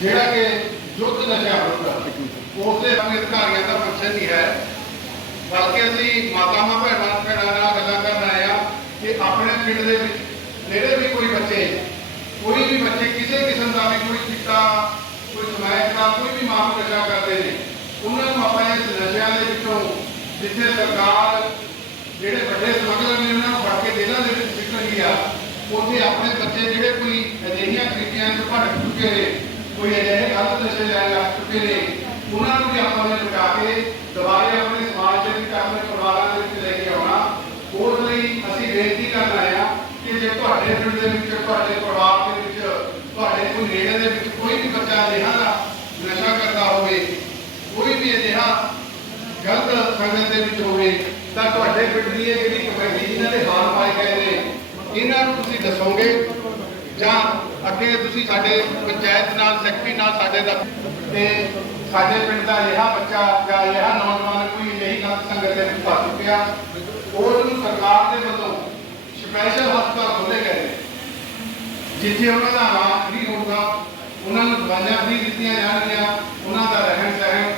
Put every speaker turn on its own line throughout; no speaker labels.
ਜਿਹੜਾ ਕਿ ਯੁੱਧ ਨਸ਼ਾ ਵਿਰੁੱਧ ਉਸਦੇ ਸਮੇਂ ਅਧਿਕਾਰੀਆਂ ਦਾ ਫੰਕਸ਼ਨ ਨਹੀਂ ਹੈ। ਬਲਕਿ ਅਸੀਂ ਮਾਤਾਵਾਂ ਭੈਣਾਂ ਭੈਣਾਂ ਨਾਲ ਗੱਲਾਂ ਕਰਨ ਆਏ ਆ ਕਿ ਆਪਣੇ ਪਿੰਡ ਦੇ ਵਿੱਚ ਜਿਹੜੇ ਵੀ ਕੋਈ ਬੱਚੇ, ਕੋਈ ਵੀ ਬੱਚੇ ਕਿਸੇ ਕਿਸਮ ਦਾ ਵੀ ਕੋਈ ਚਿੱਟਾ, ਕੋਈ ਸਮੈਕ ਦਾ ਕੋਈ ਵੀ ਮਾਮਲਾ ਨਸ਼ਾ ਕਰਦੇ ਨੇ, ਉਹਨਾਂ ਨੂੰ ਆਪਾਂ ਇਸ ਨਸ਼ਿਆਂ ਦੇ ਵਿੱਚੋਂ ਜਿੱਥੇ ਸਰਕਾਰ ਜਿਹੜੇ ਵੱਡੇ ਸਮਗਲਰ ਨੇ ਉਹਨਾਂ ਨੂੰ ਫੜ ਕੇ ਜੇਲ੍ਹਾਂ ਦੇ ਵਿੱਚ ਸਿੱਟ ਰਹੀ ਆ, ਉੱਥੇ ਆਪਣੇ ਬੱਚੇ ਜਿਹੜੇ ਕੋਈ ਅਜਿਹੀਆਂ ਕ੍ਰਿਤੀਆਂ ਤੋਂ ਭਟਕ ਚੁੱਕੇ ਨੇ ਕੋਈ ਅਜਿਹੇ ਲੈਣ ਲੱਗ ਚੁੱਕੇ ਨੇ। ਉਹਨਾਂ ਨੂੰ ਵੀ ਆਪਾਂ ਨੇ ਬਚਾ ਕੇ ਦੁਬਾਰੇ ਆਪਣੇ ਸਮਾਜ ਦੇ ਵਿੱਚ, ਆਪਣੇ ਪਰਿਵਾਰਾਂ ਦੇ ਵਿੱਚ ਲੈ ਕੇ ਆਉਣਾ। ਉਸ ਲਈ ਅਸੀਂ ਬੇਨਤੀ ਕਰਨ ਆਏ ਆ ਕਿ ਜੇ ਤੁਹਾਡੇ ਪਿੰਡ ਦੇ ਵਿੱਚ, ਤੁਹਾਡੇ ਪਰਿਵਾਰ ਦੇ ਵਿੱਚ, ਤੁਹਾਡੇ ਕੋਈ ਨੇੜੇ ਦੇ ਵਿੱਚ ਕੋਈ ਵੀ ਬੱਚਾ ਅਜਿਹਾ ਨਸ਼ਾ ਕਰਦਾ ਹੋਵੇ, ਕੋਈ ਵੀ ਅਜਿਹਾ ਗਲਤ ਸੰਗਤ ਦੇ ਵਿੱਚ ਹੋਵੇ, ਤਾਂ ਤੁਹਾਡੇ ਪਿੰਡ ਦੀ ਇਹ ਜਿਹੜੀ ਕਮੇਟੀ, ਜਿਨ੍ਹਾਂ ਦੇ ਹਾਲ ਪਾਏ ਗਏ ਨੇ, ਇਹਨਾਂ ਨੂੰ ਤੁਸੀਂ ਦੱਸੋਗੇ। ਜਾਂ ਅੱਗੇ ਤੁਸੀਂ ਸਾਡੇ ਪੰਚਾਇਤ ਨਾਲ, ਸੈਕਟਰੀ ਨਾਲ ਸਾਡੇ ਦਾ ਤੇ ਸਾਡੇ ਪਿੰਡ ਦਾ ਅਜਿਹਾ ਬੱਚਾ ਜਾਂ ਅਜਿਹਾ ਨੌਜਵਾਨ ਕੋਈ ਨਹੀਂ ਗਲਤ ਸੰਗਤ ਦੇ ਵਿੱਚ ਫਸ ਚੁੱਕਿਆ ਉਸ ਨੂੰ ਸਰਕਾਰ ਦੇ ਵੱਲੋਂ ਸਪੈਸ਼ਲ ਹਸਪਤਾਲ ਖੋਲ੍ਹੇ ਗਏ ਨੇ, ਜਿੱਥੇ ਉਹਨਾਂ ਦਾ ਇਲਾਜ ਫ੍ਰੀ ਹੋਊਗਾ, ਉਹਨਾਂ ਨੂੰ ਦਵਾਈਆਂ ਫ੍ਰੀ ਦਿੱਤੀਆਂ ਜਾਣਗੀਆਂ, ਉਹਨਾਂ ਦਾ ਰਹਿਣ ਸਹਿਣ,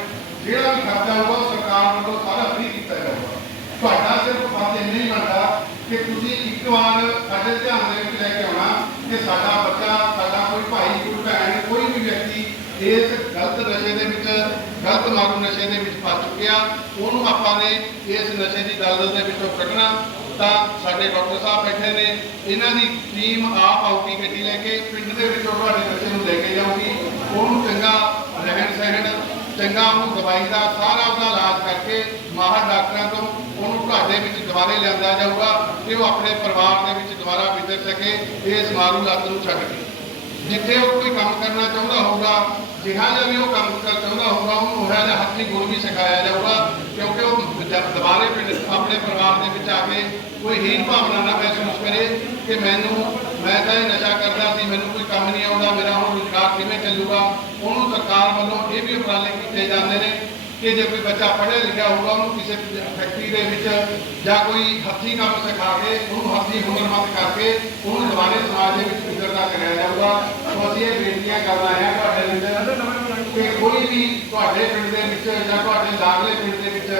ਜਿਹੜਾ ਵੀ ਖਰਚਾ ਹੋਊਗਾ ਸਰਕਾਰ ਵੱਲੋਂ ਸਾਰਾ ਫ੍ਰੀ ਕੀਤਾ ਜਾਊਗਾ। ਤੁਹਾਡਾ ਸਿਰਫ ਫਰਜ਼ ਇੰਨਾ ਬਣਦਾ ਕਿ ਤੁਸੀਂ ਇੱਕ ਵਾਰ ਸਾਡੇ ਧਿਆਨ ਦੇ ਵਿੱਚ ਲੈ ਕੇ ਆਉਣਾ ਕਿ ਸਾਡਾ ਬੱਚਾ ਸਾਡਾ ਕੋਈ ਭਾਈ ਕੋਈ ਭੈਣ ਕੋਈ ਵੀ ਵਿਅਕਤੀ ਇਸ ਗਲਤ ਨਸ਼ੇ ਦੇ ਵਿੱਚ, ਗਲਤ ਮਾਰੂ ਨਸ਼ੇ ਦੇ ਵਿੱਚ ਫਸ ਚੁੱਕਿਆ ਉਹਨੂੰ ਆਪਾਂ ਨੇ ਇਸ ਨਸ਼ੇ ਦੀ ਦਲਦਲ ਦੇ ਵਿੱਚੋਂ ਕੱਢਣਾ। ਤਾਂ ਸਾਡੇ ਡਾਕਟਰ ਸਾਹਿਬ ਬੈਠੇ ਨੇ। ਇਹਨਾਂ ਦੀ ਟੀਮ ਆਪ ਆਊਗੀ ਗੱਡੀ ਲੈ ਕੇ। ਪਿੰਡ ਦੇ ਵਿੱਚੋਂ ਤੁਹਾਡੇ ਬੱਚੇ ਨੂੰ ਲੈ ਕੇ ਜਾਊਗੀ। ਉਹਨੂੰ ਚੰਗਾ ਰਹਿਣ ਸਹਿਣ, ਚੰਗਾ ਉਹਨੂੰ ਦਵਾਈ ਦਾ ਸਾਰਾ ਉਹਦਾ ਇਲਾਜ ਕਰਕੇ ਮਾਹਰ ਡਾਕਟਰਾਂ ਤੋਂ ਉਹਨੂੰ ਘਰ ਦੇ ਵਿੱਚ ਦੁਬਾਰੇ ਲਿਆਂਦਾ ਜਾਊਗਾ ਕਿ ਉਹ ਆਪਣੇ ਪਰਿਵਾਰ ਦੇ ਵਿੱਚ ਦੁਬਾਰਾ ਵਿਚਰ ਸਕੇ। ਇਸ ਮਾਰੂ ਲੱਤ ਨੂੰ ਛੱਡ ਕੇ। ਜਿੱਥੇ ਉਹ ਕੋਈ ਕੰਮ ਕਰਨਾ ਚਾਹੁੰਦਾ ਹੋਊਗਾ ਜਿਹਾ ਜਿਹਾ ਵੀ ਉਹ ਕੰਮ ਕਰਨਾ ਚਾਹੁੰਦਾ ਹੋਊਗਾ, ਉਹਨੂੰ ਉਹ ਜਿਹਾ ਹੱਥੀ ਗੁਣ ਵੀ ਸਿਖਾਇਆ ਜਾਊਗਾ, ਕਿਉਂਕਿ ਉਹ ਦੁਬਾਰੇ ਪਿੰਡ, ਆਪਣੇ ਪਰਿਵਾਰ ਦੇ ਵਿੱਚ ਆ ਕੇ ਕੋਈ ਹੀਨ ਭਾਵਨਾ ਨਾ ਮਹਿਸੂਸ ਕਰੇ ਕਿ ਮੈਨੂੰ, ਮੈਂ ਤਾਂ ਇਹ ਨਸ਼ਾ ਕਰਦਾ ਸੀ, ਮੈਨੂੰ ਕੋਈ ਕੰਮ ਨਹੀਂ ਆਉਂਦਾ, ਮੇਰਾ ਹੁਣ ਰੁਜ਼ਗਾਰ ਕਿਵੇਂ ਚੱਲੂਗਾ? ਉਹਨੂੰ ਸਰਕਾਰ ਵੱਲੋਂ ਇਹ ਵੀ ਉਪਰਾਲੇ ਕੀਤੇ ਜਾਂਦੇ ਨੇ ਕਿ ਜੇ ਕੋਈ ਬੱਚਾ ਪੜ੍ਹਿਆ ਲਿਖਿਆ ਹੋਊਗਾ, ਉਹਨੂੰ ਕਿਸੇ ਫੈਕਟਰੀ ਦੇ ਵਿੱਚ ਜਾਂ ਕੋਈ ਹੱਥੀਂ ਕੰਮ ਸਿਖਾ ਕੇ, ਉਹਨੂੰ ਹੱਥੀਂ ਹੁਨਰਮੰਦ ਕਰਕੇ ਉਹਨੂੰ ਦੁਬਾਰੇ ਸਮਾਜ ਦੇ ਵਿੱਚ ਵਿਚਰਦਾ ਕਰਿਆ ਜਾਊਗਾ। ਸੋ ਅਸੀਂ ਇਹ ਬੇਨਤੀਆਂ ਕਰਨਾ ਹੈ ਤੁਹਾਡੇ ਵਿੱਚ ਕਿ ਕੋਈ ਵੀ ਤੁਹਾਡੇ ਪਿੰਡ ਦੇ ਵਿੱਚ ਜਾਂ ਤੁਹਾਡੇ ਲਾਗਲੇ ਪਿੰਡ ਦੇ ਵਿੱਚ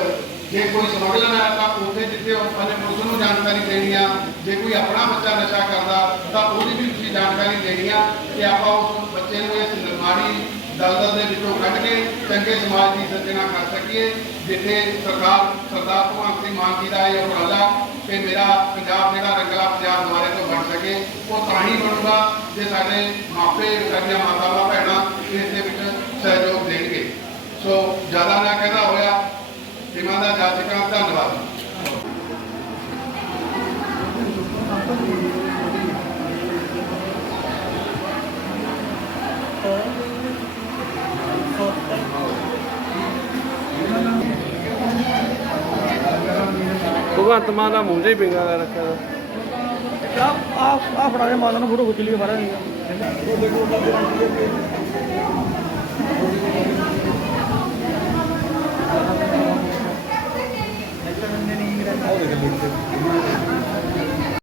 ਜੇ ਕੋਈ ਸਮਗਲਰ ਹੈ, ਤਾਂ ਉੱਥੇ ਜਿੱਥੇ ਉਹ ਆਪਣੇ ਪੁਲਿਸ ਨੂੰ ਜਾਣਕਾਰੀ ਦੇਣੀ ਆ, ਜੇ ਕੋਈ ਆਪਣਾ ਬੱਚਾ ਨਸ਼ਾ ਕਰਦਾ, ਤਾਂ ਉਹਦੀ ਵੀ ਤੁਸੀਂ ਜਾਣਕਾਰੀ ਦੇਣੀ ਆ ਕਿ ਆਪਾਂ ਉਸ ਬੱਚੇ ਨੂੰ ਇਸ ਨਿਰਮਾਣੀ ਦਲਦਲ ਦੇ ਵਿੱਚੋਂ ਕੱਢ ਕੇ ਚੰਗੇ ਸਮਾਜ ਦੀ ਸਿਰਜਣਾ ਕਰ ਸਕੀਏ, ਜਿੱਥੇ ਸਰਕਾਰ ਸਰਦਾਰ ਭਗਵੰਤ ਸਿੰਘ ਮਾਨ ਜੀ ਦਾ ਇਹ ਉਪਰਾਲਾ ਕਿ ਮੇਰਾ ਪੰਜਾਬ ਜਿਹੜਾ ਰੰਗਲਾ ਪੰਜਾਬ ਦੁਆਰੇ ਤੋਂ ਬਣ ਸਕੇ, ਉਹ ਤਾਂ ਹੀ ਬਣੂਗਾ ਜੇ ਸਾਡੇ ਮਾਪੇ, ਸਾਡੀਆਂ ਮਾਤਾਵਾਂ ਭੈਣਾਂ ਇਸ ਦੇ ਵਿੱਚ ਸਹਿਯੋਗ ਦੇਣਗੇ। ਸੋ ਜ਼ਿਆਦਾ ਨਾ ਕਹਿੰਦਾ ਹੋਇਆ ਸਿਮਾ ਦਾ ਜਾਚਕਾਂ ਧੰਨਵਾਦ।
ਭਗਵੰਤ ਮਾਨ ਦਾ ਮੂੰਹ ਜਿਹਾ ਹੀ ਪਿੰਗਾ ਕਰ ਰੱਖਿਆ ਵਾ।
ਆ ਆ ਫੜਾ ਕੇ ਮਾਤਾ ਨੂੰ ਫੋਟੋ ਖਿੱਚ ਲਈ ਬਾਹਰ